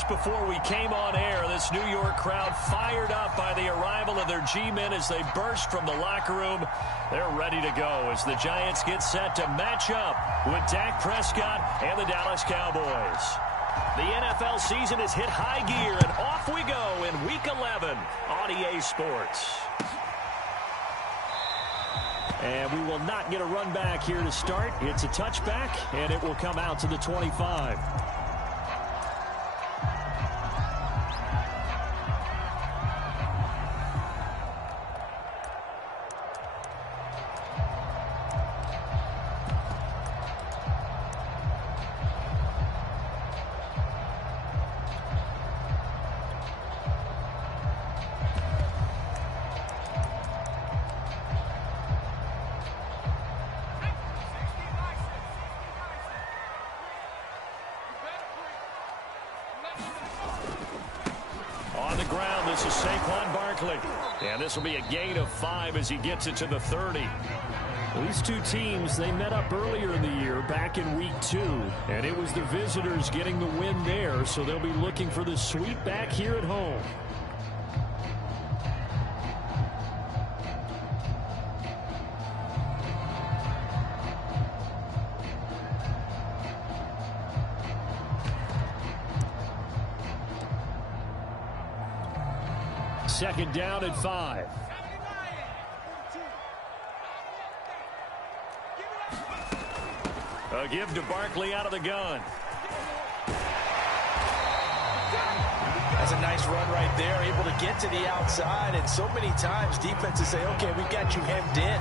just before we came on air, this New York crowd fired up by the arrival of their G-men as they burst from the locker room. They're ready to go as the Giants get set to match up with Dak Prescott and the Dallas Cowboys. The NFL season has hit high gear, and off we go in Week 11 on EA Sports. And we will not get a run back here to start. It's a touchback, and it will come out to the 25. And this will be a gain of 5 as he gets it to the 30. These two teams, they met up earlier in the year back in Week 2. And it was the visitors getting the win there, so they'll be looking for the sweep back here at home. Second down at 5. A give to Barkley out of the gun. That's a nice run right there, able to get to the outside, and so many times defenses say, okay, we got you hemmed in.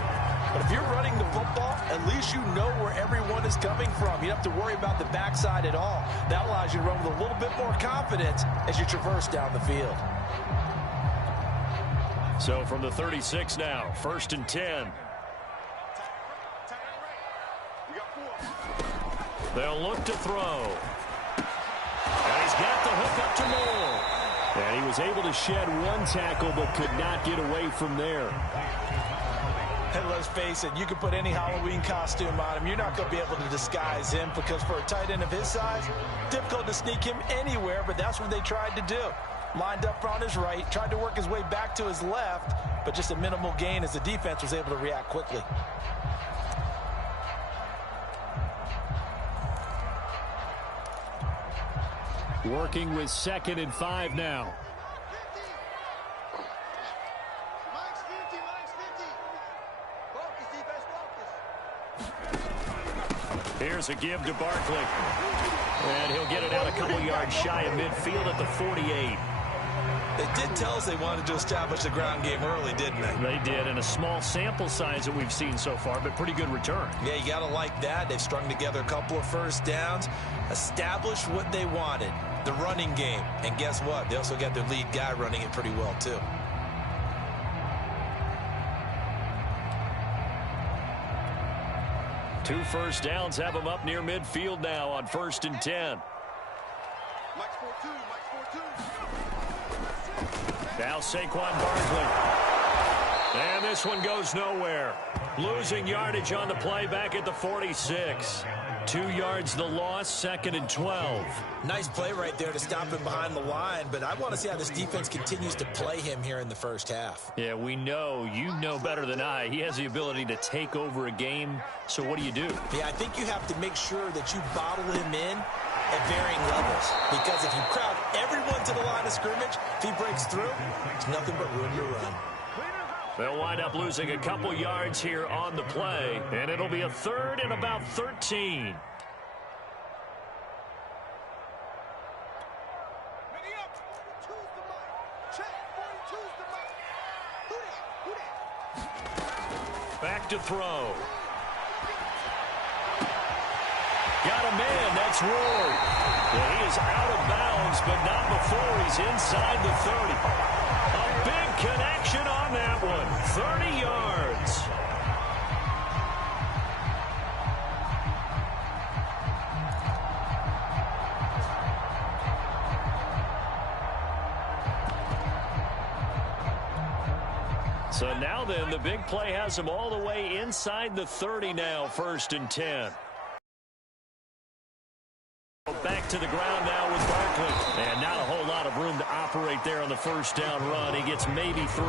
But if you're running the football, at least you know where everyone is coming from. You don't have to worry about the backside at all. That allows you to run with a little bit more confidence as you traverse down the field. So from the 36 now, 1st and 10. They'll look to throw. And he's got the hook up to Moore. And he was able to shed one tackle but could not get away from there. And let's face it, you can put any Halloween costume on him. You're not going to be able to disguise him because for a tight end of his size, difficult to sneak him anywhere, but that's what they tried to do. Lined up on his right, tried to work his way back to his left, but just a minimal gain as the defense was able to react quickly. Working with 2nd and 5 now. Here's a give to Barkley. And he'll get it out a couple yards shy of midfield at the 48. They did tell us they wanted to establish the ground game early, didn't they? They did, and a small sample size that we've seen so far, but pretty good return. Yeah, you got to like that. They've strung together a couple of first downs, established what they wanted, the running game. And guess what? They also got their lead guy running it pretty well, too. Two first downs have them up near midfield now on 1st and 10. Now Saquon Barkley. And this one goes nowhere. Losing yardage on the play back at the 46. 2 yards the loss, 2nd and 12. Nice play right there to stop him behind the line, but I want to see how this defense continues to play him here in the first half. Yeah, we know, you know better than I, he has the ability to take over a game, so what do you do? Yeah, I think you have to make sure that you bottle him in at varying levels, because if you crowd everyone to the line of scrimmage, if he breaks through, it's nothing but room to run. They'll wind up losing a couple yards here on the play, and it'll be a 3rd and about 13. Back to throw. Got a man, that's Ward. Well, he is out of bounds, but not before he's inside the 30. A big connection on that one. 30 yards. So now then, the big play has him all the way inside the 30 now, 1st and 10. Back to the ground now with Barkley. And now lot of room to operate there on the first down run. He gets maybe 3.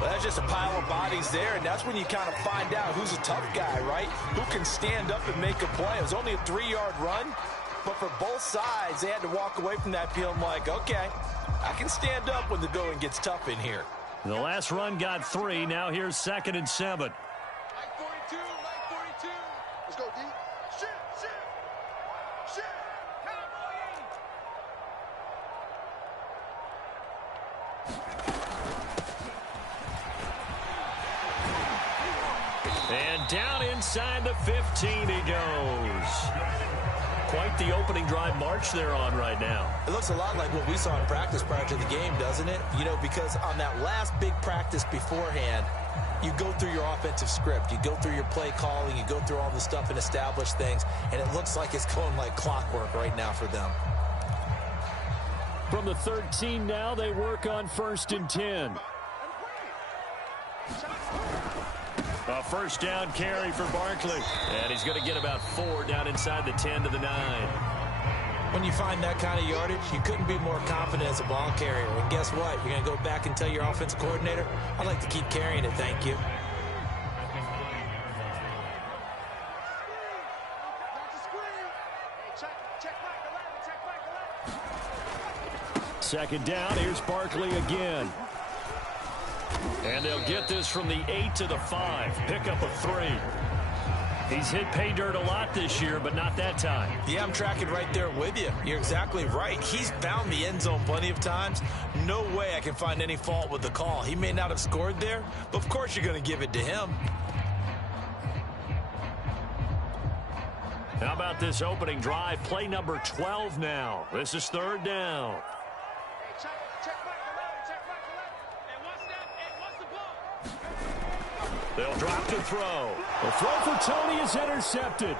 Well, that's just a pile of bodies there, and that's when you kind of find out who's a tough guy, right? Who can stand up and make a play. It was only a 3-yard run, but for both sides, they had to walk away from that feeling like, okay, I can stand up when the going gets tough in here. The last run got 3. Now here's 2nd and 7. Let's go, D. Shit. And down inside the 15 he goes. Quite the opening drive march they're on right now. It looks a lot like what we saw in practice prior to the game, doesn't it? You know, because on that last big practice beforehand, you go through your offensive script. You go through your play calling. You go through all the stuff and establish things. And it looks like it's going like clockwork right now for them. From the 13 now, they work on 1st and 10. A first down carry for Barkley. And he's going to get about 4 down inside the 10 to the 9. When you find that kind of yardage, you couldn't be more confident as a ball carrier. And guess what? You're going to go back and tell your offensive coordinator, I'd like to keep carrying it, thank you. Second down, here's Barkley again. And they'll get this from the 8 to the 5. Pick up a 3. He's hit pay dirt a lot this year, but not that time. Yeah, I'm tracking right there with you. You're exactly right. He's found the end zone plenty of times. No way I can find any fault with the call. He may not have scored there, but of course you're going to give it to him. How about this opening drive? Play number 12 now. This is 3rd down. They'll drop to throw. The throw for Tony is intercepted.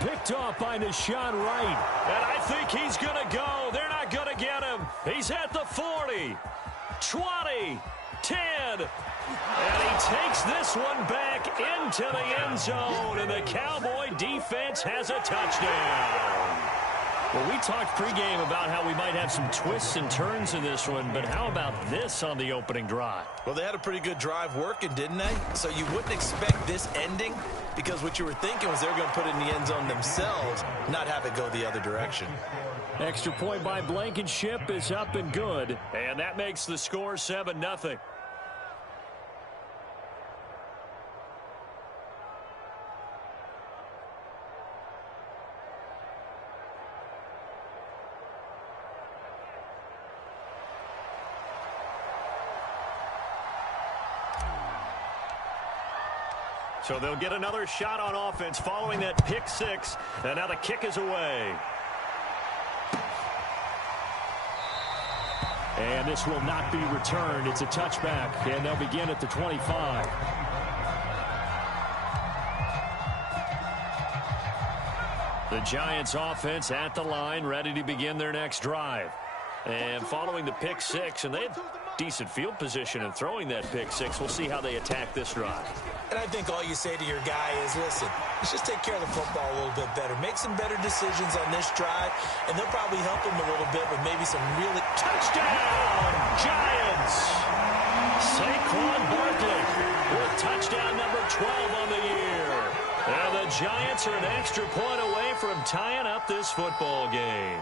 Picked off by Deshaun Wright. And I think he's going to go. They're not going to get him. He's at the 40, 20, 10. And he takes this one back into the end zone. And the Cowboy defense has a touchdown. Well, we talked pregame about how we might have some twists and turns in this one, but how about this on the opening drive? Well, they had a pretty good drive working, didn't they? So you wouldn't expect this ending because what you were thinking was they were going to put it in the end zone themselves, not have it go the other direction. Extra point by Blankenship is up and good, and that makes the score 7-0. So they'll get another shot on offense following that pick 6. And now the kick is away. And this will not be returned. It's a touchback. And they'll begin at the 25. The Giants offense at the line, ready to begin their next drive. And following the pick 6, and they had decent field position in throwing that pick 6. We'll see how they attack this drive. And I think all you say to your guy is, listen, let's just take care of the football a little bit better. Make some better decisions on this drive, and they'll probably help him a little bit with maybe some really... Touchdown, Giants! Saquon Barkley with touchdown number 12 on the year. And the Giants are an extra point away from tying up this football game.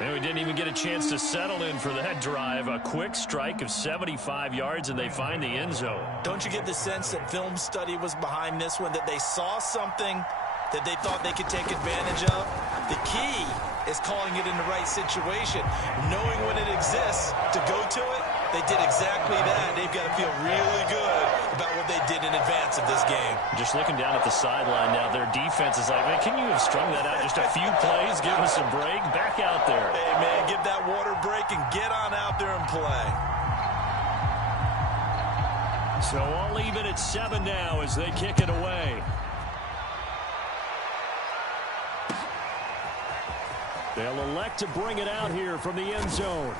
And we didn't even get a chance to settle in for that drive. A quick strike of 75 yards, and they find the end zone. Don't you get the sense that film study was behind this one, that they saw something that they thought they could take advantage of? The key is calling it in the right situation, knowing when it exists to go to it. They did exactly that. They've got to feel really good about what they did in advance of this game. Just looking down at the sideline now, their defense is like, man, can you have strung that out just a few plays, give us a break, back out there. Hey, man, give that water break and get on out there and play. So all even at 7 now as they kick it away. They'll elect to bring it out here from the end zone.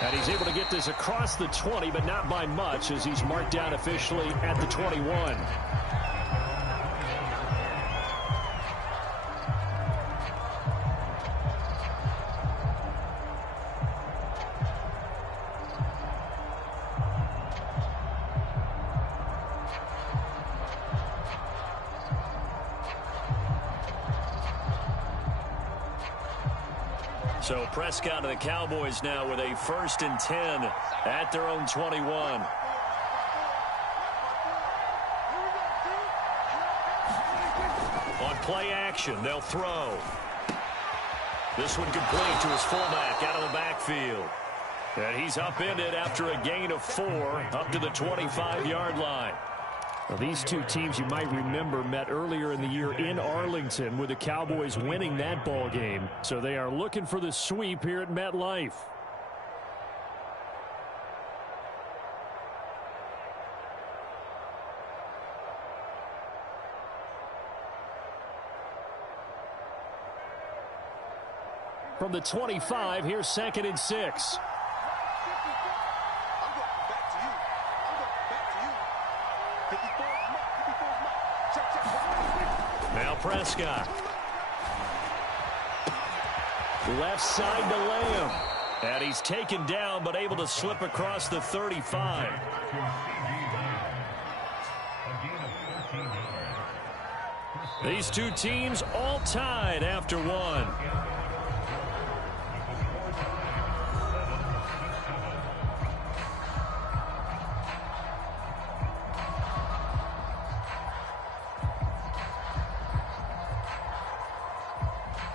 And he's able to get this across the 20, but not by much as he's marked down officially at the 21. So Prescott and the Cowboys now with a 1st and 10 at their own 21. On play action, they'll throw. This one complete to his fullback out of the backfield. And he's upended after a gain of 4 up to the 25-yard line. Well, these two teams, you might remember, met earlier in the year in Arlington with the Cowboys winning that ball game. So they are looking for the sweep here at MetLife. From the 25, here's 2nd and 6. Now Prescott. Left side to Lamb. And he's taken down but able to slip across the 35. These two teams all tied after 1.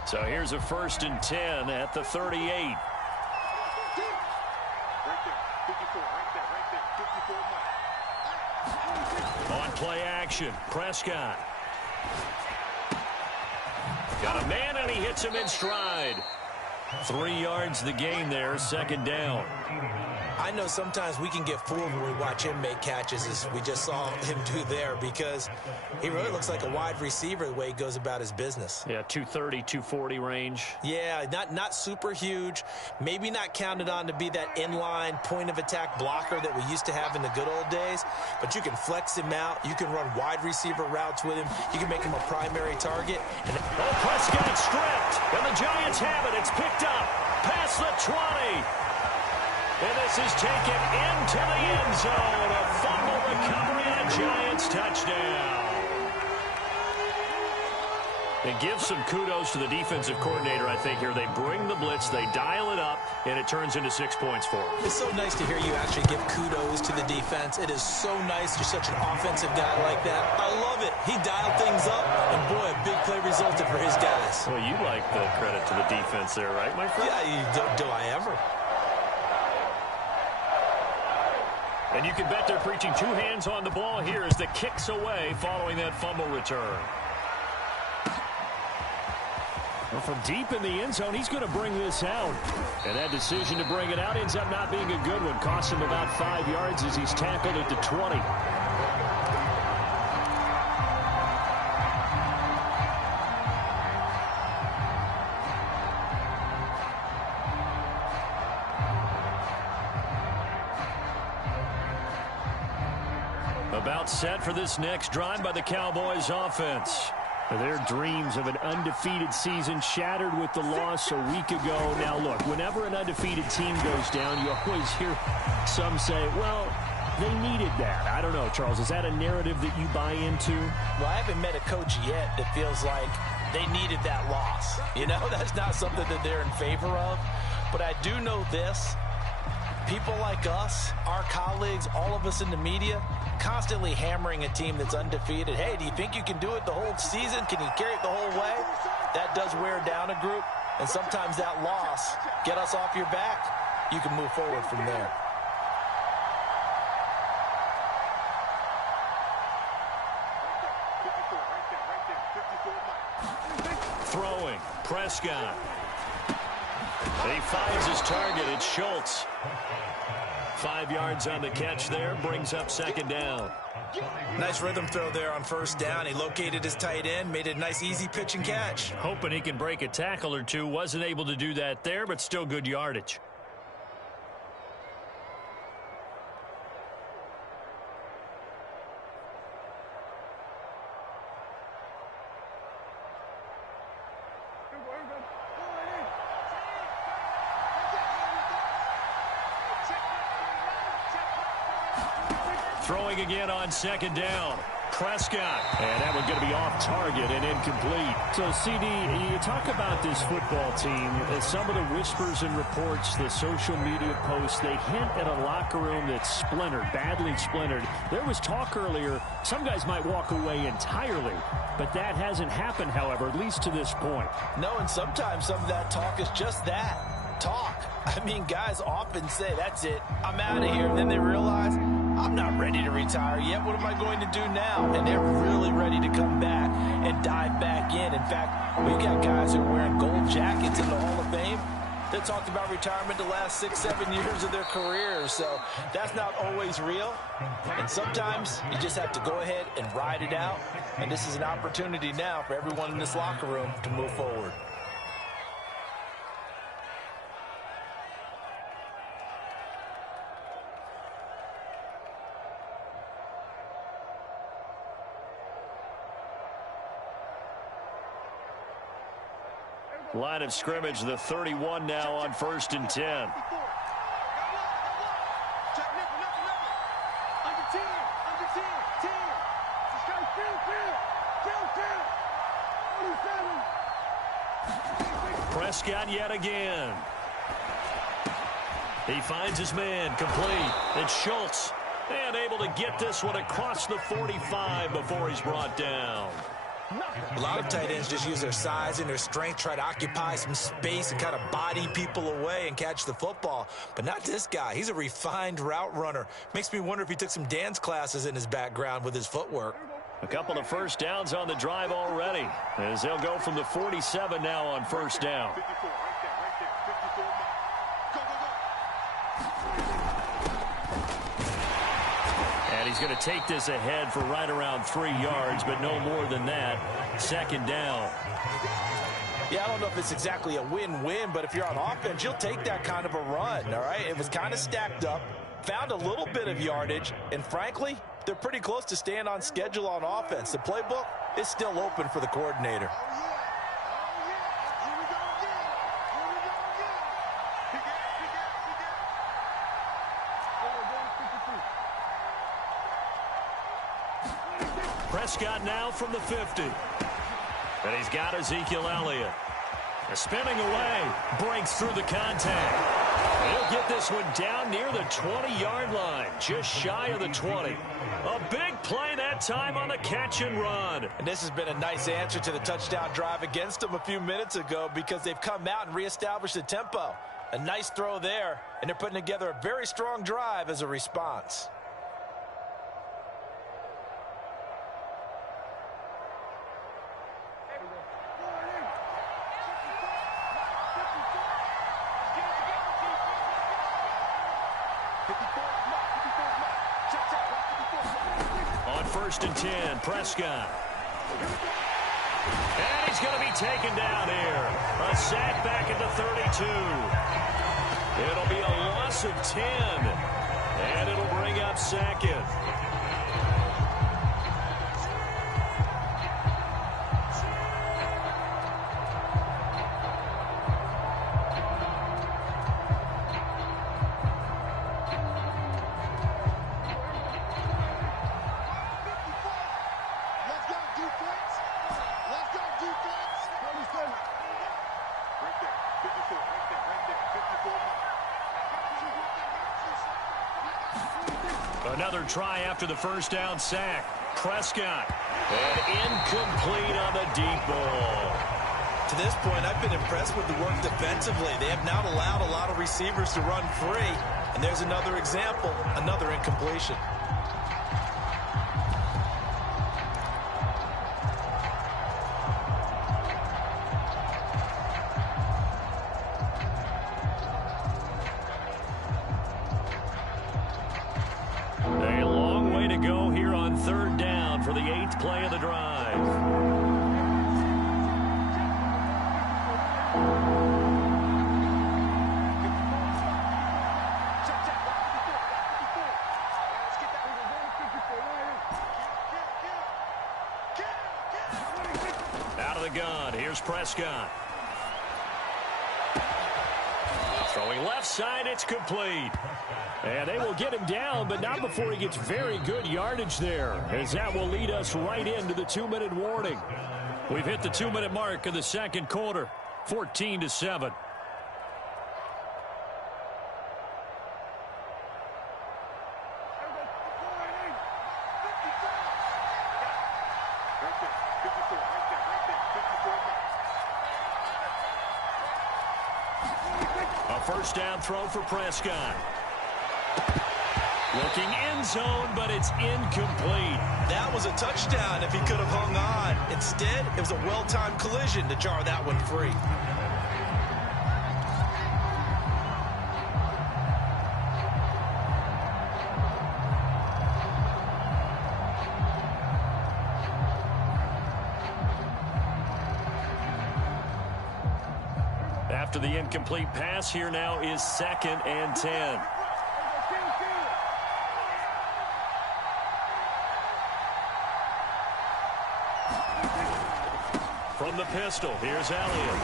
So here's a 1st and 10 at the 38. On play action, Prescott. Got a man and he hits him in stride. 3 yards the gain there, 2nd down. I know sometimes we can get fooled when we watch him make catches, as we just saw him do there, because he really looks like a wide receiver the way he goes about his business. Yeah, 230, 240 range. Yeah, not super huge. Maybe not counted on to be that inline point-of-attack blocker that we used to have in the good old days, but you can flex him out. You can run wide receiver routes with him. You can make him a primary target. And Prescott stripped, and the Giants have it. It's picked up past the 20. And this is taken into the end zone. A fumble recovery and a Giants touchdown. And give some kudos to the defensive coordinator, I think, here. They bring the blitz, they dial it up, and it turns into 6 points for them. It's so nice to hear you actually give kudos to the defense. It is so nice. You're such an offensive guy like that. I love it. He dialed things up, and boy, a big play resulted for his guys. Well, you like the credit to the defense there, right, my friend? Yeah, do I ever? And you can bet they're preaching 2 hands on the ball here as the kick's away following that fumble return. Well, from deep in the end zone, he's going to bring this out. And that decision to bring it out ends up not being a good one. Costs him about 5 yards as he's tackled at the 20. About set for this next drive by the Cowboys offense. Their dreams of an undefeated season shattered with the loss a week ago. Now, look, whenever an undefeated team goes down, you always hear some say, well, they needed that. I don't know, Charles. Is that a narrative that you buy into? Well, I haven't met a coach yet that feels like they needed that loss. You know, that's not something that they're in favor of. But I do know this. People like us, our colleagues, all of us in the media, constantly hammering a team that's undefeated. Hey, do you think you can do it the whole season? Can you carry it the whole way? That does wear down a group, and sometimes that loss, get us off your back, you can move forward from there. Throwing, Prescott. He finds his target. It's Schultz. 5 yards on the catch there. Brings up 2nd down. Nice rhythm throw there on 1st down. He located his tight end, made a nice easy pitch and catch. Hoping he can break a tackle or two. Wasn't able to do that there, but still good yardage. Throwing again on 2nd down. Prescott. And that one's going to be off target and incomplete. So, CD, you talk about this football team. Some of the whispers and reports, the social media posts, they hint at a locker room that's splintered, badly splintered. There was talk earlier, some guys might walk away entirely. But that hasn't happened, however, at least to this point. No, and sometimes some of that talk is just that. Talk. I mean, guys often say, that's it, I'm out of here. And then they realize, I'm not ready to retire yet. What am I going to do now? And they're really ready to come back and dive back in. In fact, we've got guys who are wearing gold jackets in the Hall of Fame that talked about retirement the last 6-7 years of their careers. So that's not always real. And sometimes you just have to go ahead and ride it out. And this is an opportunity now for everyone in this locker room to move forward. Line of scrimmage, the 31 now on 1st and 10. Prescott yet again. He finds his man, complete. It's Schultz. And able to get this one across the 45 before he's brought down. A lot of tight ends just use their size and their strength, try to occupy some space and kind of body people away and catch the football. But not this guy. He's a refined route runner. Makes me wonder if he took some dance classes in his background with his footwork. A couple of first downs on the drive already, as they'll go from the 47 now on 1st down. And he's going to take this ahead for right around 3 yards, but no more than that. 2nd down. Yeah, I don't know if it's exactly a win-win, but if you're on offense, you'll take that kind of a run, all right? It was kind of stacked up, found a little bit of yardage, and frankly, they're pretty close to staying on schedule on offense. The playbook is still open for the coordinator. Prescott now from the 50. And he's got Ezekiel Elliott. Spinning away, breaks through the contact. He'll get this one down near the 20-yard line, just shy of the 20. A big play that time on the catch and run. And this has been a nice answer to the touchdown drive against them a few minutes ago because they've come out and reestablished the tempo. A nice throw there, and they're putting together a very strong drive as a response. On 1st and 10, Prescott. And he's going to be taken down here. A sack back at the 32. It'll be a loss of 10. And it'll bring up 2nd. Another try after the first down sack. Prescott. And incomplete on the deep ball. To this point, I've been impressed with the work defensively. They have not allowed a lot of receivers to run free. And there's another example, another incompletion. Play of the drive. Out of the gun, here's Prescott. Throwing left side, it's complete. And they will get him down, but not before he gets very good yardage there, as that will lead us right into the 2-minute warning. We've hit the 2-minute mark of the second quarter, 14-7. A first down throw for Prescott. Looking end zone, but it's incomplete. That was a touchdown if he could have hung on. Instead, it was a well-timed collision to jar that one free. After the incomplete pass, here now is 2nd and 10. From the pistol, here's Elliott.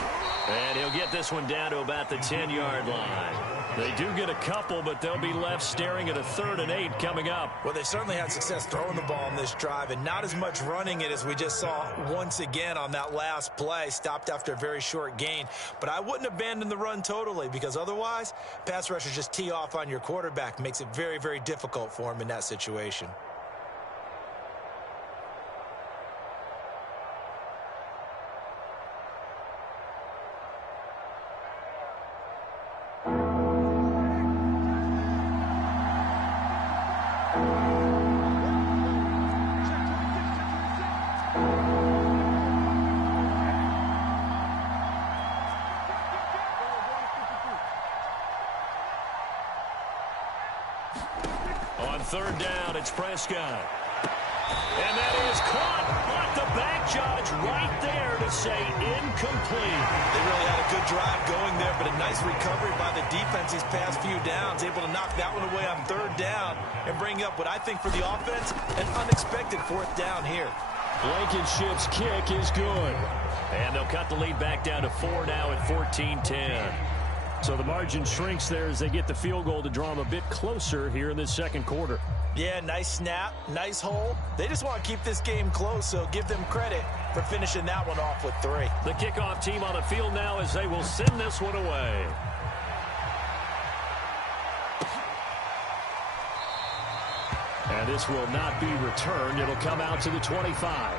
And he'll get this one down to about the 10-yard line. They do get a couple, but they'll be left staring at a 3rd and 8 coming up. Well, they certainly had success throwing the ball on this drive, and not as much running it as we just saw once again on that last play. Stopped after a very short gain. But I wouldn't abandon the run totally, because otherwise, pass rushers just tee off on your quarterback. Makes it very, very difficult for him in that situation. On 3rd down, it's Prescott. And that is caught. But the back judge right there to say incomplete. They really had a good drive going there, but a nice recovery by the defense these past few downs. Able to knock that one away on 3rd down and bring up what I think for the offense, an unexpected 4th down here. Blankenship's kick is good. And they'll cut the lead back down to 4 now at 14-10. So the margin shrinks there as they get the field goal to draw them a bit closer here in this second quarter. Yeah, nice snap, nice hole. They just want to keep this game close, so give them credit for finishing that one off with 3. The kickoff team on the field now as they will send this one away. And this will not be returned. It'll come out to the 25.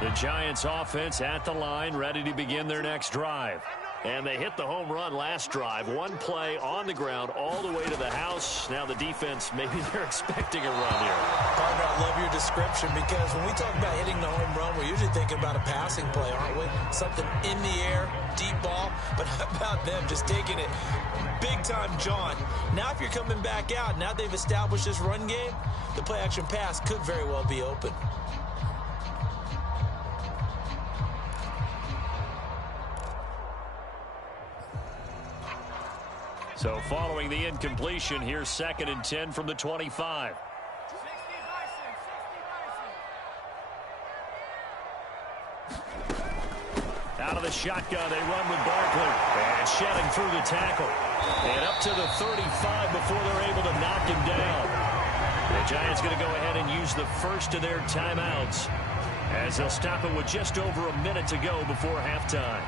The Giants offense at the line, ready to begin their next drive. And they hit the home run last drive. One play on the ground all the way to the house. Now the defense, maybe they're expecting a run here. Partner, I love your description, because when we talk about hitting the home run, we're usually thinking about a passing play, aren't we? Something in the air, deep ball. But how about them just taking it big-time jaunt? Now if you're coming back out, now they've established this run game, the play-action pass could very well be open. So following the incompletion, here's 2nd and 10 from the 25. Out of the shotgun, they run with Barkley. And shedding through the tackle. And up to the 35 before they're able to knock him down. The Giants going to go ahead and use the first of their timeouts, as they'll stop it with just over a minute to go before halftime.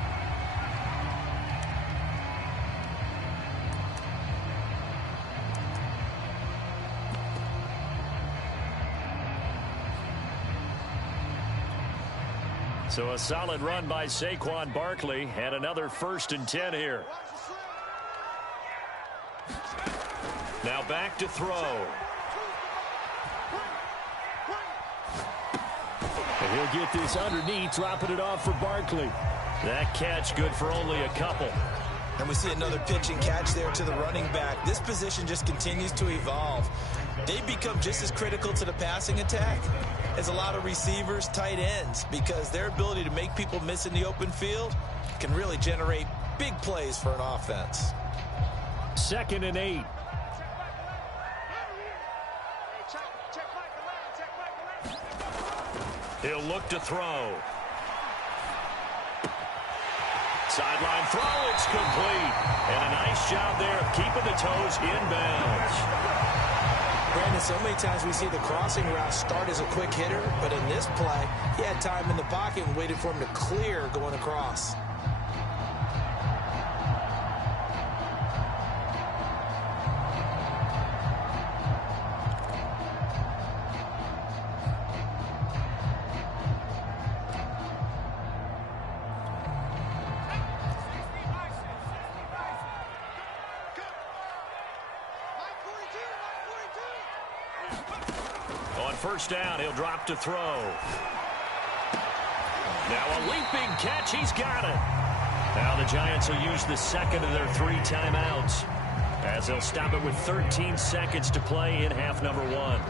So a solid run by Saquon Barkley, and another 1st and 10 here. Now back to throw. And he'll get this underneath, dropping it off for Barkley. That catch good for only a couple. And we see another pitch and catch there to the running back. This position just continues to evolve. They become just as critical to the passing attack as a lot of receivers, tight ends, because their ability to make people miss in the open field can really generate big plays for an offense. 2nd and 8. He'll look to throw. Sideline throw, it's complete. And a nice job there of keeping the toes inbounds. Brandon, so many times we see the crossing route start as a quick hitter, but in this play, he had time in the pocket and waited for him to clear going across. On first down, he'll drop to throw. Now a leaping catch. He's got it. Now the Giants will use the second of their 3 timeouts as they'll stop it with 13 seconds to play in half number 1.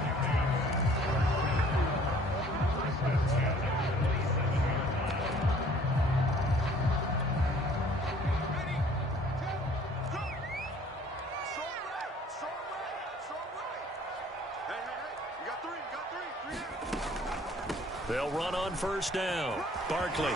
They'll run on first down. Barkley. And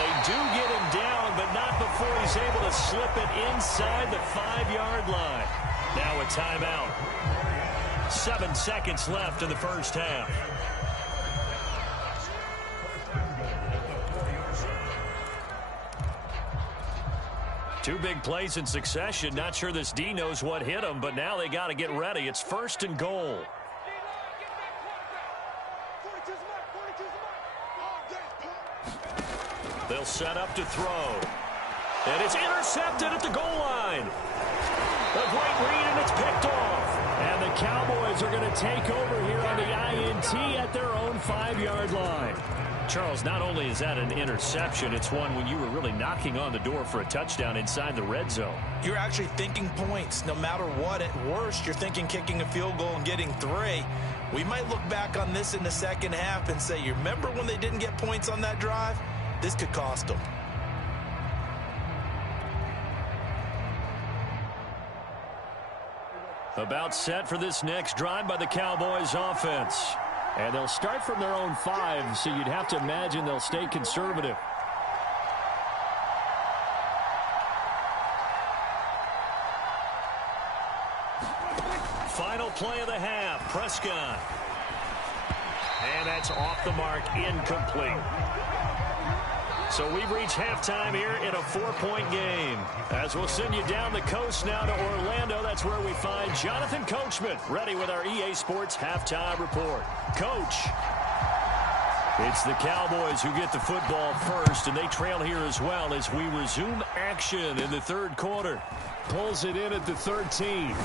they do get him down, but not before he's able to slip it inside the 5-yard line. Now a timeout. 7 seconds left in the first half. Two big plays in succession. Not sure this D knows what hit him, but now they got to get ready. It's first and goal. They'll set up to throw. And it's intercepted at the goal line. A great read, and it's picked off. And the Cowboys are going to take over here on the INT at their own 5-yard line. Charles, not only is that an interception, it's one when you were really knocking on the door for a touchdown inside the red zone. You're actually thinking points. No matter what, at worst, you're thinking kicking a field goal and getting 3. We might look back on this in the second half and say, you remember when they didn't get points on that drive? This could cost them. About set for this next drive by the Cowboys offense. And they'll start from their own 5, so you'd have to imagine they'll stay conservative. Final play of the half, Prescott. And that's off the mark, incomplete. So we've reached halftime here in a 4-point game. As we'll send you down the coast now to Orlando, that's where we find Jonathan Coachman, ready with our EA Sports Halftime Report. Coach, it's the Cowboys who get the football first, and they trail here as well as we resume action in the third quarter. Pulls it in at the 13.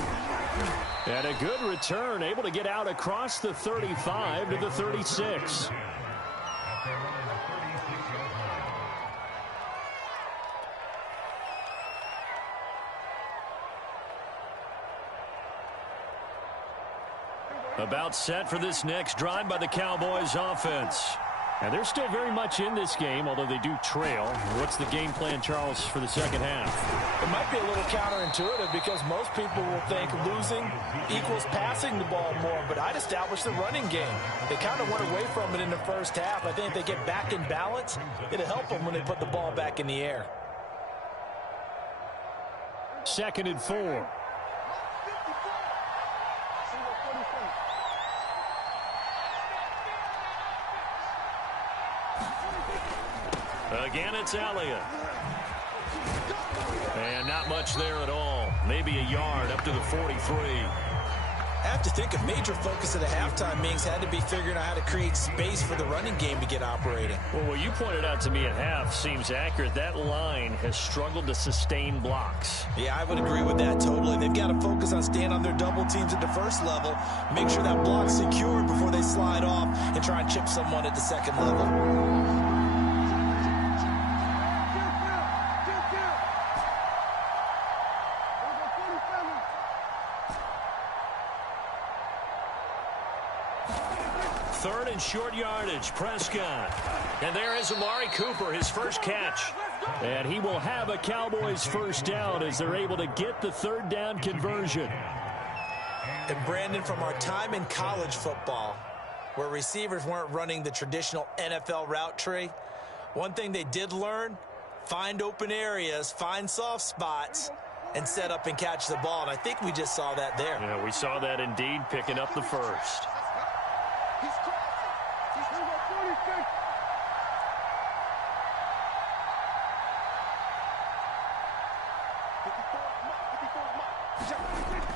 And a good return, able to get out across the 35 to the 36. About set for this next drive by the Cowboys offense. And they're still very much in this game, although they do trail. What's the game plan, Charles, for the second half? It might be a little counterintuitive because most people will think losing equals passing the ball more, but I'd establish the running game. They kind of went away from it in the first half. I think if they get back in balance, it'll help them when they put the ball back in the air. 2nd and 4. Again, it's Elliott. And not much there at all. Maybe a yard up to the 43. I have to think a major focus of the halftime meetings had to be figuring out how to create space for the running game to get operating. Well, what you pointed out to me at half seems accurate. That line has struggled to sustain blocks. Yeah, I would agree with that totally. They've got to focus on staying on their double teams at the first level, make sure that block's secured before they slide off and try and chip someone at the second level. Third and short yardage, Prescott. And there is Amari Cooper, his first catch. And he will have a Cowboys first down as they're able to get the third down conversion. And Brandon, from our time in college football, where receivers weren't running the traditional NFL route tree, one thing they did learn find open areas, find soft spots, and set up and catch the ball. And I think we just saw that there. Yeah, we saw that indeed, picking up the first.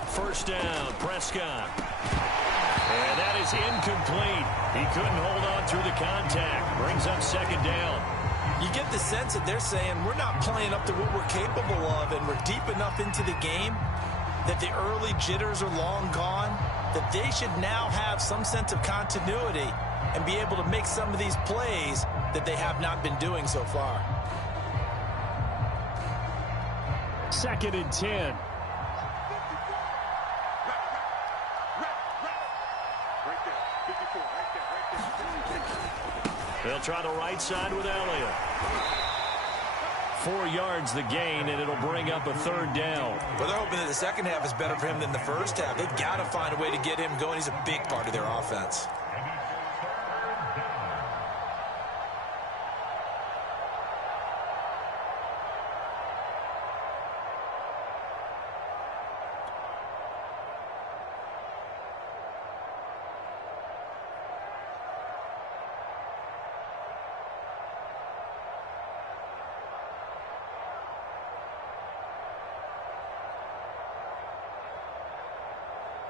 First down, Prescott. And that is incomplete. He couldn't hold on through the contact. Brings up second down. You get the sense that they're saying we're not playing up to what we're capable of, and we're deep enough into the game that the early jitters are long gone, that they should now have some sense of continuity and be able to make some of these plays that they have not been doing so far. Second and 10. They'll try the right side with Elliott. 4 yards the gain, and it'll bring up a third down. Well, they're hoping that the second half is better for him than the first half. They've got to find a way to get him going. He's a big part of their offense.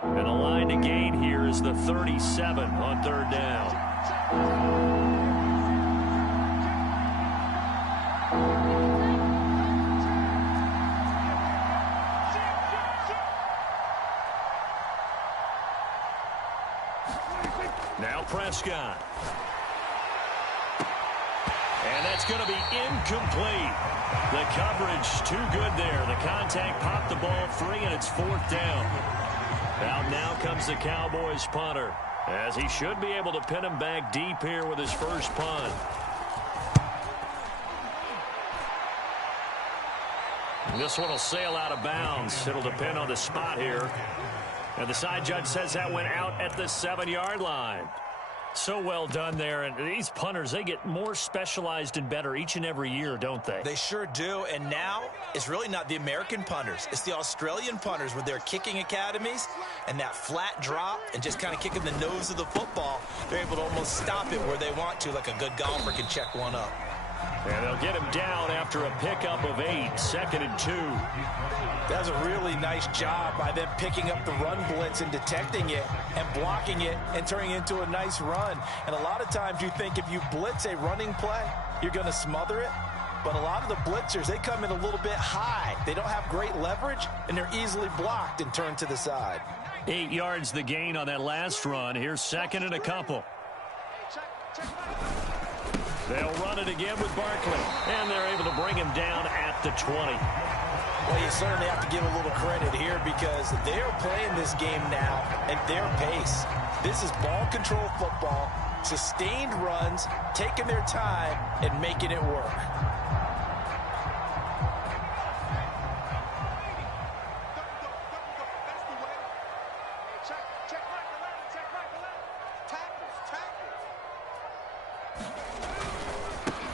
And a line to gain here is the 37 on third down. Now Prescott. And that's going to be incomplete. The coverage too good there. The contact popped the ball free, and it's fourth down. Out now comes the Cowboys punter, as he should be able to pin him back deep here with his first punt. And this one will sail out of bounds. It'll depend on the spot here. And the side judge says that went out at the 7-yard line. So well done there. And these punters, they get more specialized and better each and every year, don't they? They sure do. And now it's really not the American punters. It's the Australian punters with their kicking academies and that flat drop and just kind of kicking the nose of the football. They're able to almost stop it where they want to, like a good golfer can check one up. And they'll get him down after a pickup of 8, second and 2. That was a really nice job by them picking up the run blitz and detecting it and blocking it and turning it into a nice run. And a lot of times you think if you blitz a running play, you're going to smother it. But a lot of the blitzers, they come in a little bit high. They don't have great leverage, and they're easily blocked and turned to the side. 8 yards the gain on that last run. Here's second and a couple. They'll run it again with Barkley, and they're able to bring him down at the 20. Well, you certainly have to give a little credit here because they're playing this game now at their pace. This is ball control football, sustained runs, taking their time, and making it work.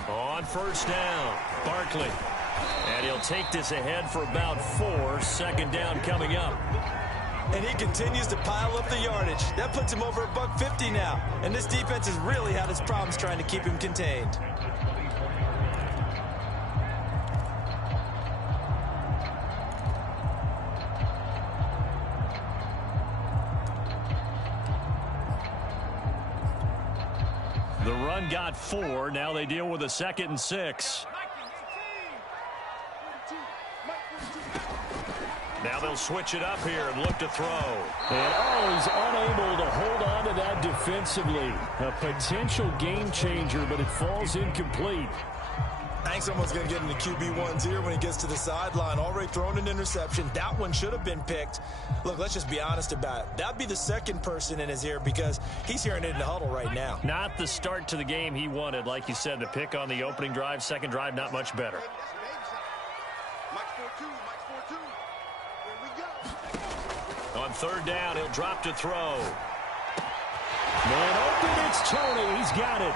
On first down, Barkley. And he'll take this ahead for about 4. Second down coming up. And he continues to pile up the yardage. That puts him over $150 now. And this defense has really had its problems trying to keep him contained. The run got 4. Now they deal with a 2nd and 6. Now they'll switch it up here and look to throw. And he's unable to hold on to that defensively. A potential game changer, but it falls incomplete. I think someone's going to get into QB1s here when he gets to the sideline. Already thrown an interception. That one should have been picked. Look, let's just be honest about it. That'd be the second person in his ear because he's hearing it in the huddle right now. Not the start to the game he wanted. Like you said, the pick on the opening drive, second drive, not much better. On third down, he'll drop to throw. Man open, it's Tony. He's got it.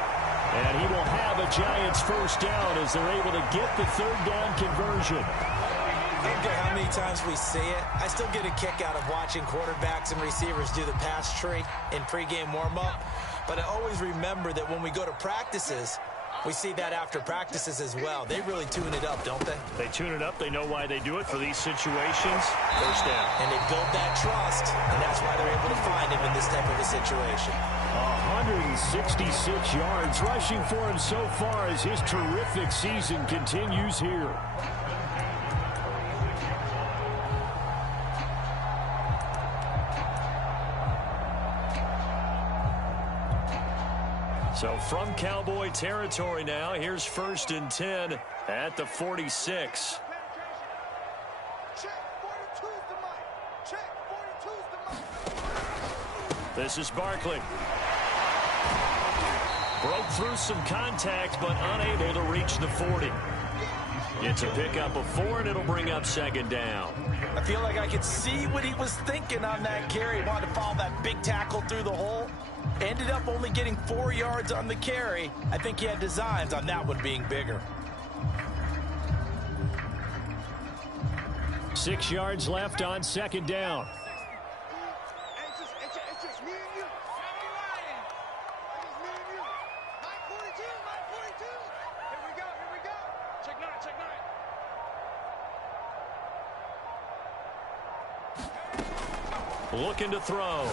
And he will have a Giants first down as they're able to get the third down conversion. I don't care how many times we see it. I still get a kick out of watching quarterbacks and receivers do the pass tree in pregame warm-up. But I always remember that when we go to practices, we see that after practices as well. They really tune it up, don't they? They tune it up. They know why they do it for these situations. First down. And they build that trust, and that's why they're able to find him in this type of a situation. 166 yards rushing for him so far as his terrific season continues here. So from Cowboy territory now, here's 1st and 10 at the 46. This is Barkley. Broke through some contact, but unable to reach the 40. It's a pickup of 4, and it'll bring up 2nd down. I feel like I could see what he was thinking on that carry. He wanted to follow that big tackle through the hole. Ended up only getting 4 yards on the carry. I think he had designs on that one being bigger. 6 yards left on 2nd down. It's just me and you. It's me and you. 942, 942. Here we go. Check 9. Looking to throw.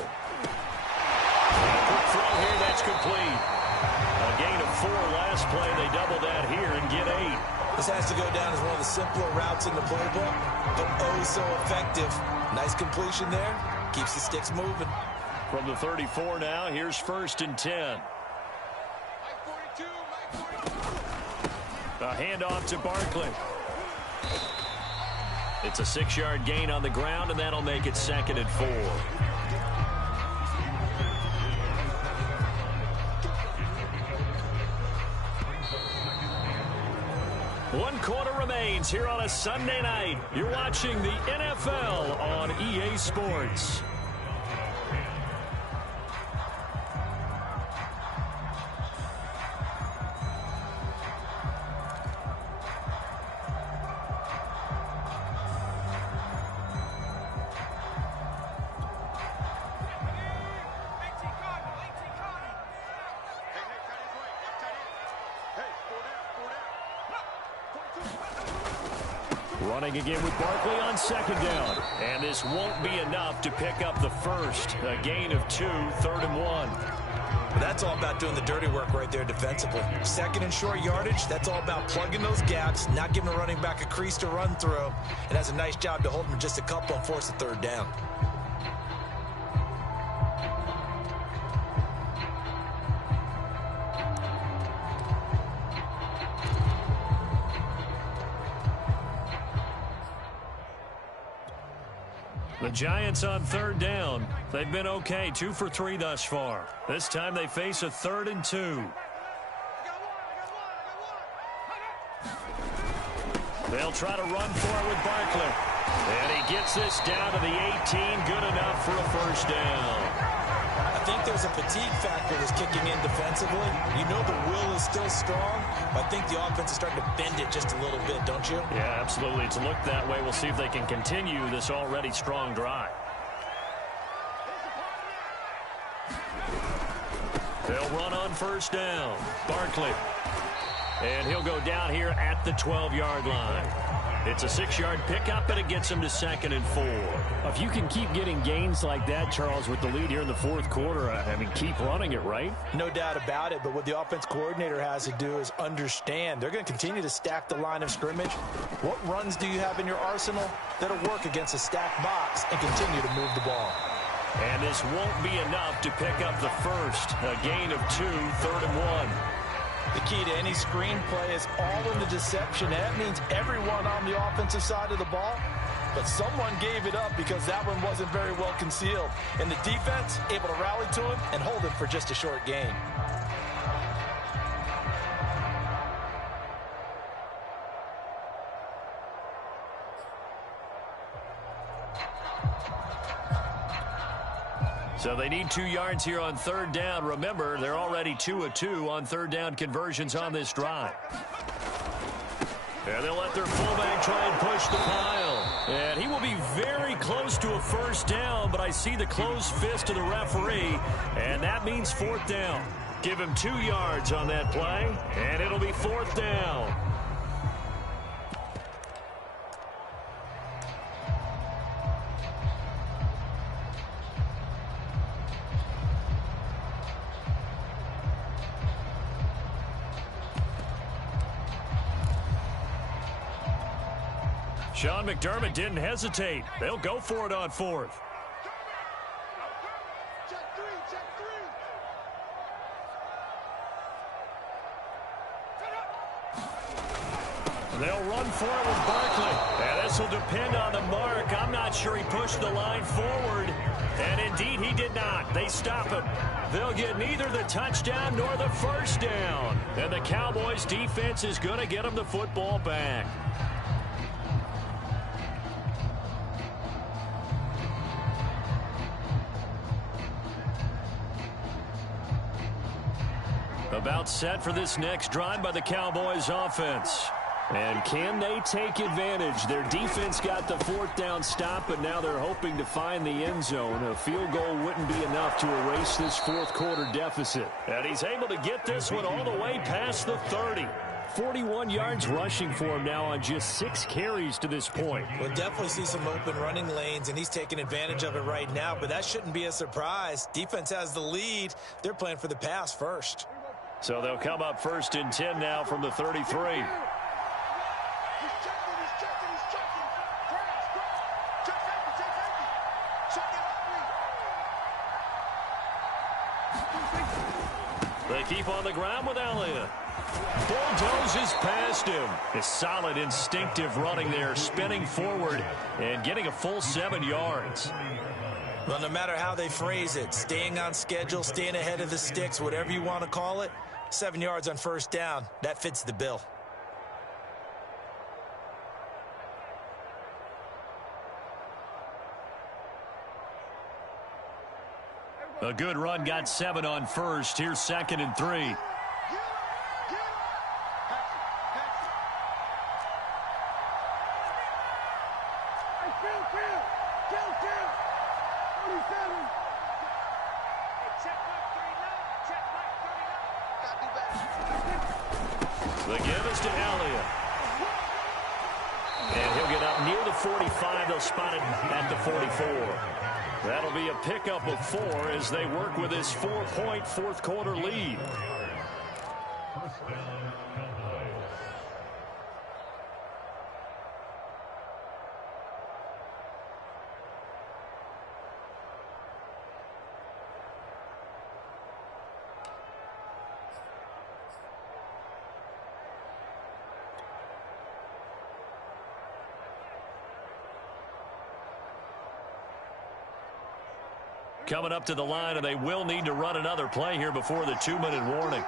Quick throw here, that's complete. A gain of 4 last play. They double that here and get 8. This has to go down as one of the simpler routes in the playbook, but oh so effective. Nice completion there. Keeps the sticks moving. From the 34 now, here's 1st and 10. A handoff to Barkley. It's a 6-yard gain on the ground, and that'll make it 2nd and 4. One quarter remains here on a Sunday night. You're watching the NFL on EA Sports. Running again with Barkley on 2nd down. And this won't be enough to pick up the first. A gain of 2, 3rd and 1. That's all about doing the dirty work right there defensively. 2nd and short yardage, that's all about plugging those gaps, not giving a running back a crease to run through. It has a nice job to hold him just a couple and force a 3rd down. The Giants on 3rd down. They've been okay, 2 for 3 thus far. This time they face a 3rd and 2. They'll try to run for it with Barkley. And he gets this down to the 18, good enough for a first down. I think there's a fatigue factor that's kicking in defensively. You know the will is still strong, but I think the offense is starting to bend it just a little bit, don't you? Yeah, absolutely. It's looked that way. We'll see if they can continue this already strong drive. They'll run on first down. Barkley. And he'll go down here at the 12-yard line. It's a 6-yard pickup, and it gets him to 2nd and 4. If you can keep getting gains like that, Charles, with the lead here in the 4th quarter, I mean, keep running it, right? No doubt about it, but what the offense coordinator has to do is understand. They're going to continue to stack the line of scrimmage. What runs do you have in your arsenal that'll work against a stacked box and continue to move the ball? And this won't be enough to pick up the first. A gain of 2, 3rd and 1. The key to any screenplay is all in the deception. That means everyone on the offensive side of the ball, but someone gave it up because that one wasn't very well concealed. And the defense able to rally to him and hold it for just a short gain. So they need 2 yards here on third down. Remember, they're already 2 of 2 on third down conversions on this drive. And they'll let their fullback try and push the pile. And he will be very close to a first down, but I see the closed fist of the referee, and that means fourth down. Give him 2 yards on that play, and it'll be fourth down. Sean McDermott didn't hesitate. They'll go for it on fourth. They'll run for it with Barkley. And this will depend on the mark. I'm not sure he pushed the line forward. And indeed, he did not. They stop him. They'll get neither the touchdown nor the first down. And the Cowboys defense is going to get them the football back. About set for this next drive by the Cowboys offense. And can they take advantage? Their defense got the fourth down stop, but now they're hoping to find the end zone. A field goal wouldn't be enough to erase this fourth quarter deficit. And he's able to get this one all the way past the 30. 41 yards rushing for him now on just 6 carries to this point. We'll definitely see some open running lanes, and he's taking advantage of it right now, but that shouldn't be a surprise. Defense has the lead. They're playing for the pass first. So they'll come up first and 10 now from the 33. He's checking. Check safety. They keep on the ground with Elliott. Bulldozes past him. A solid instinctive running there, spinning forward and getting a full 7 yards. Well, no matter how they phrase it, staying on schedule, staying ahead of the sticks, whatever you want to call it, 7 yards on first down, that fits the bill. A good run got 7 on first. Here's 2nd and 3. The give is to Elliott. And he'll get up near the 45. They'll spot it at the 44. That'll be a pickup of 4 as they work with this 4-point fourth quarter lead. Coming up to the line, and they will need to run another play here before the 2-minute warning.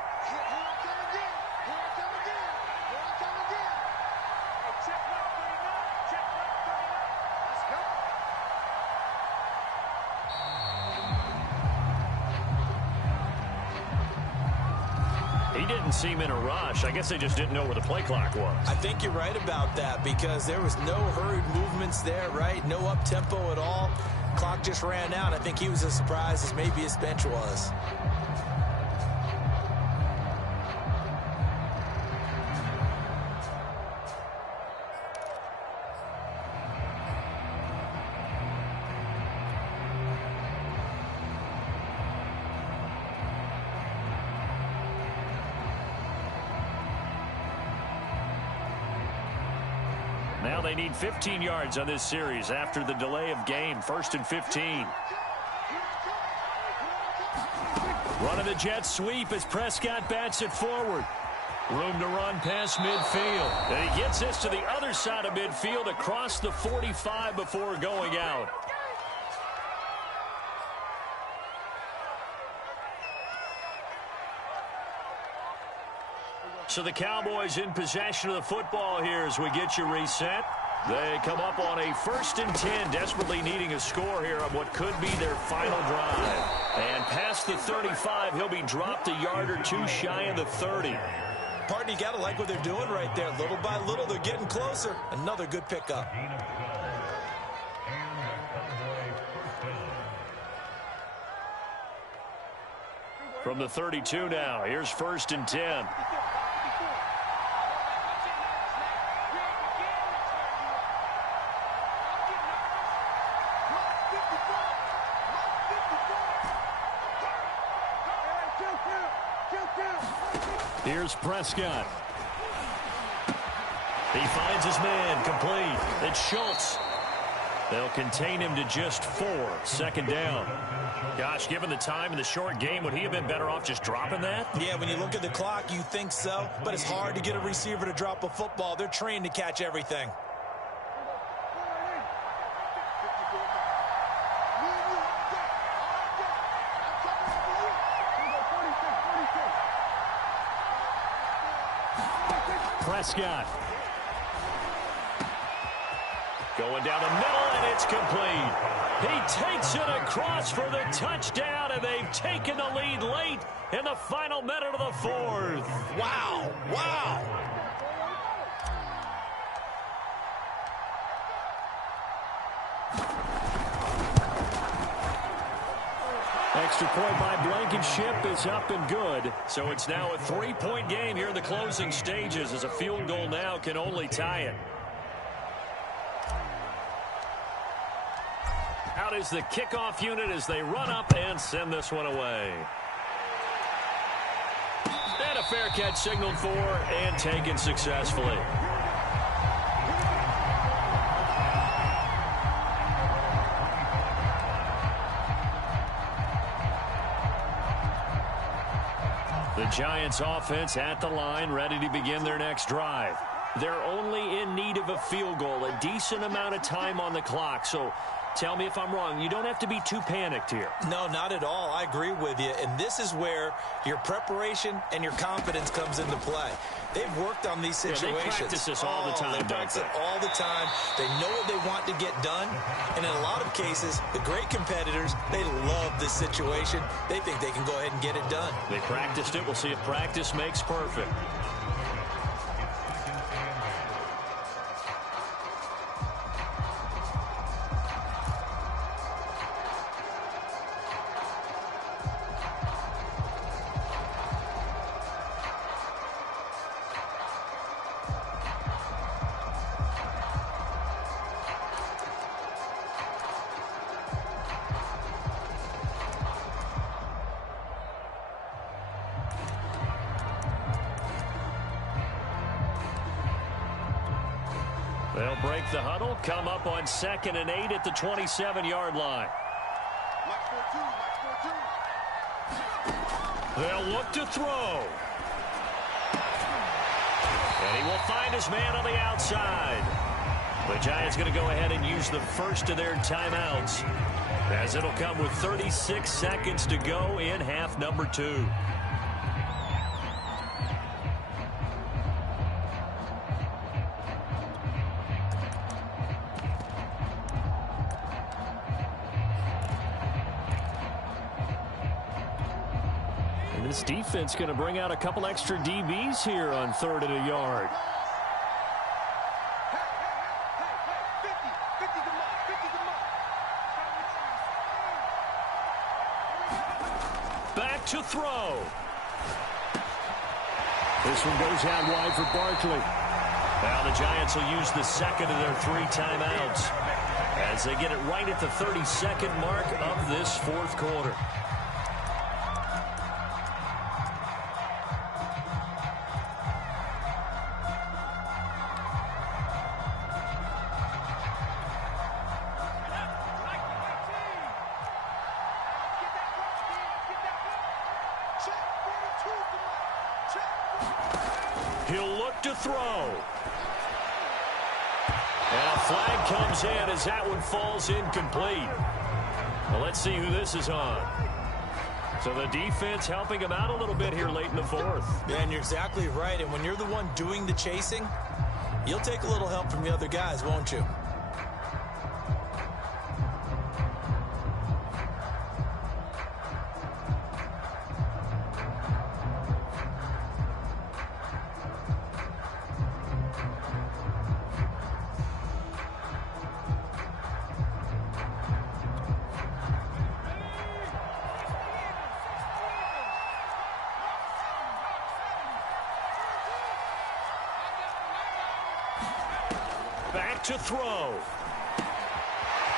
He didn't seem in a rush. I guess they just didn't know where the play clock was. I think you're right about that because there was no hurried movements there, right? No up-tempo at all. Clock just ran out. I think he was as surprised as maybe his bench was. Now they need 15 yards on this series after the delay of game. 1st and 15. Running the jet sweep as Prescott bats it forward. Room to run past midfield. And he gets this to the other side of midfield across the 45 before going out. So the Cowboys in possession of the football here as we get you reset. They come up on a 1st and 10, desperately needing a score here on what could be their final drive. And past the 35, he'll be dropped a yard or two shy of the 30. Partner, you got to like what they're doing right there. Little by little, they're getting closer. Another good pickup. From the 32 now, here's 1st and 10. Here's Prescott. He finds his man, complete. It's Schultz. They'll contain him to just 4. 2nd down. Gosh, given the time in the short game, would he have been better off just dropping that? Yeah, when you look at the clock, you think so. But it's hard to get a receiver to drop a football. They're trained to catch everything. Prescott. Going down the middle, and it's complete. He takes it across for the touchdown, and they've taken the lead late in the final minute of the 4th. Wow, wow. Extra point by Blankenship is up and good. So it's now a 3-point game here in the closing stages, as a field goal now can only tie it. Out is the kickoff unit as they run up and send this one away. And a fair catch signaled for and taken successfully. The Giants offense at the line, ready to begin their next drive. They're only in need of a field goal, a decent amount of time on the clock. So tell me if I'm wrong. You don't have to be too panicked here. No, not at all. I agree with you. And this is where your preparation and your confidence comes into play. They've worked on these situations. Yeah, they practice this all the time. They practice it all the time. They know what they want to get done. And in a lot of cases, the great competitors, they love this situation. They think they can go ahead and get it done. They practiced it. We'll see if practice makes perfect. They'll break the huddle, come up on 2nd and 8 at the 27-yard line. They'll look to throw. And he will find his man on the outside. The Giants going to go ahead and use the first of their timeouts, as it'll come with 36 seconds to go in half number 2. This defense going to bring out a couple extra DBs here on 3rd and a yard. Back to throw. This one goes out wide for Barkley. Now the Giants will use the second of their 3 timeouts as they get it right at the 30-second mark of this 4th quarter. He'll look to throw. And a flag comes in as that one falls incomplete. Well, let's see who this is on. So the defense helping him out a little bit here late in the 4th. Yeah, and you're exactly right. And when you're the one doing the chasing, You'll take a little help from the other guys, won't you? Back to throw.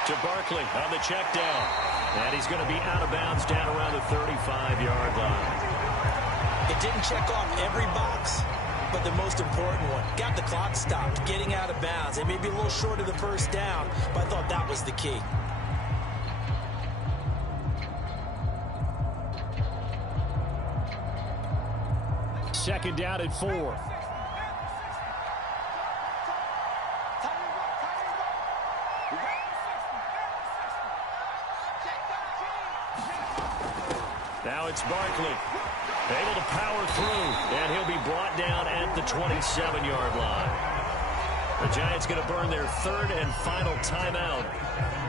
To Barkley on the check down. And he's going to be out of bounds down around the 35-yard line. It didn't check off every box, but the most important one. Got the clock stopped, getting out of bounds. It may be a little short of the first down, but I thought that was the key. Second down and 4. Now it's Barkley, able to power through, and he'll be brought down at the 27-yard line. The Giants going to burn their third and final timeout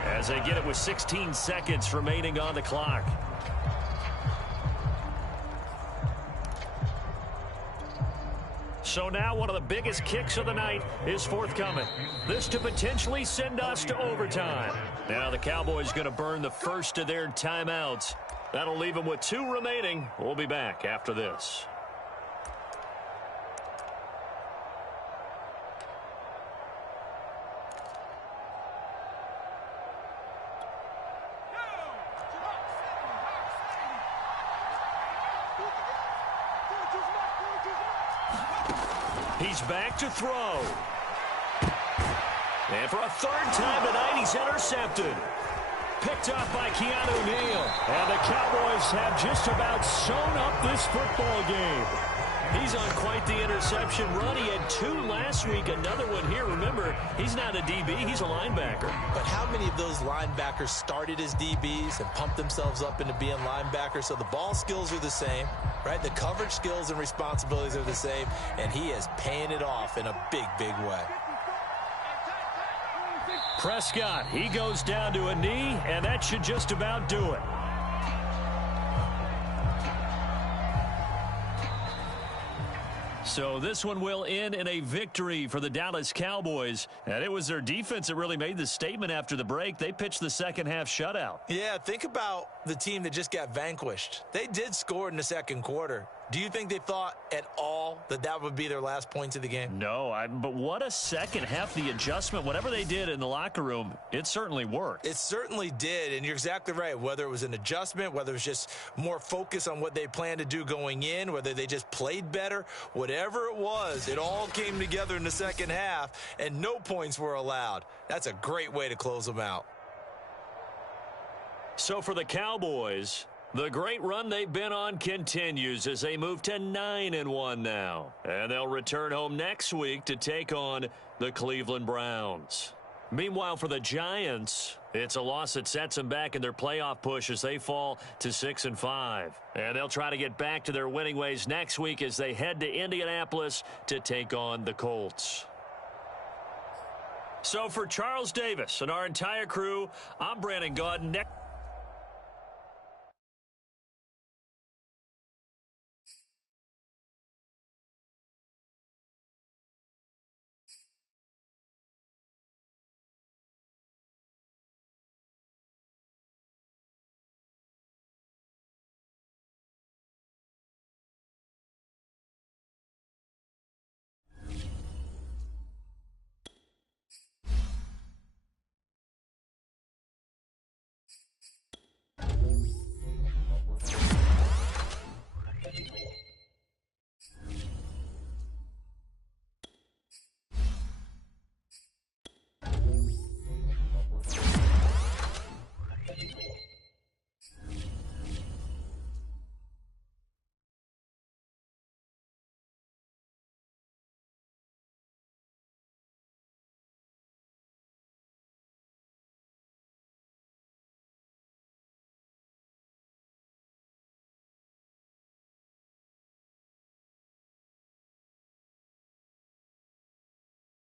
as they get it with 16 seconds remaining on the clock. So now one of the biggest kicks of the night is forthcoming. This to potentially send us to overtime. Now the Cowboys going to burn the first of their timeouts. That'll leave them with 2 remaining. We'll be back after this. He's back to throw. And for a third time tonight, he's intercepted. Picked up by Keanu Neal. And the Cowboys have just about sewn up this football game. He's on quite the interception run. He had 2 last week, another one here. Remember, he's not a DB, he's a linebacker. But how many of those linebackers started as DBs and pumped themselves up into being linebackers? So the ball skills are the same, right? The coverage skills and responsibilities are the same, and he is paying it off in a big, big way. Prescott, he goes down to a knee, and that should just about do it. So this one will end in a victory for the Dallas Cowboys. And it was their defense that really made the statement after the break. They pitched the second half shutout. Yeah, think about the team that just got vanquished. They did score in the second quarter. Do you think they thought at all that that would be their last points of the game? No, but what a second half. The adjustment, whatever they did in the locker room, it certainly worked. It certainly did, and you're exactly right. Whether it was an adjustment, whether it was just more focus on what they planned to do going in, whether they just played better, whatever it was, it all came together in the second half, and no points were allowed. That's a great way to close them out. So for the Cowboys, the great run they've been on continues as they move to 9-1 now. And they'll return home next week to take on the Cleveland Browns. Meanwhile, for the Giants, it's a loss that sets them back in their playoff push as they fall to 6-5. And they'll try to get back to their winning ways next week as they head to Indianapolis to take on the Colts. So for Charles Davis and our entire crew, I'm Brandon Gaudin.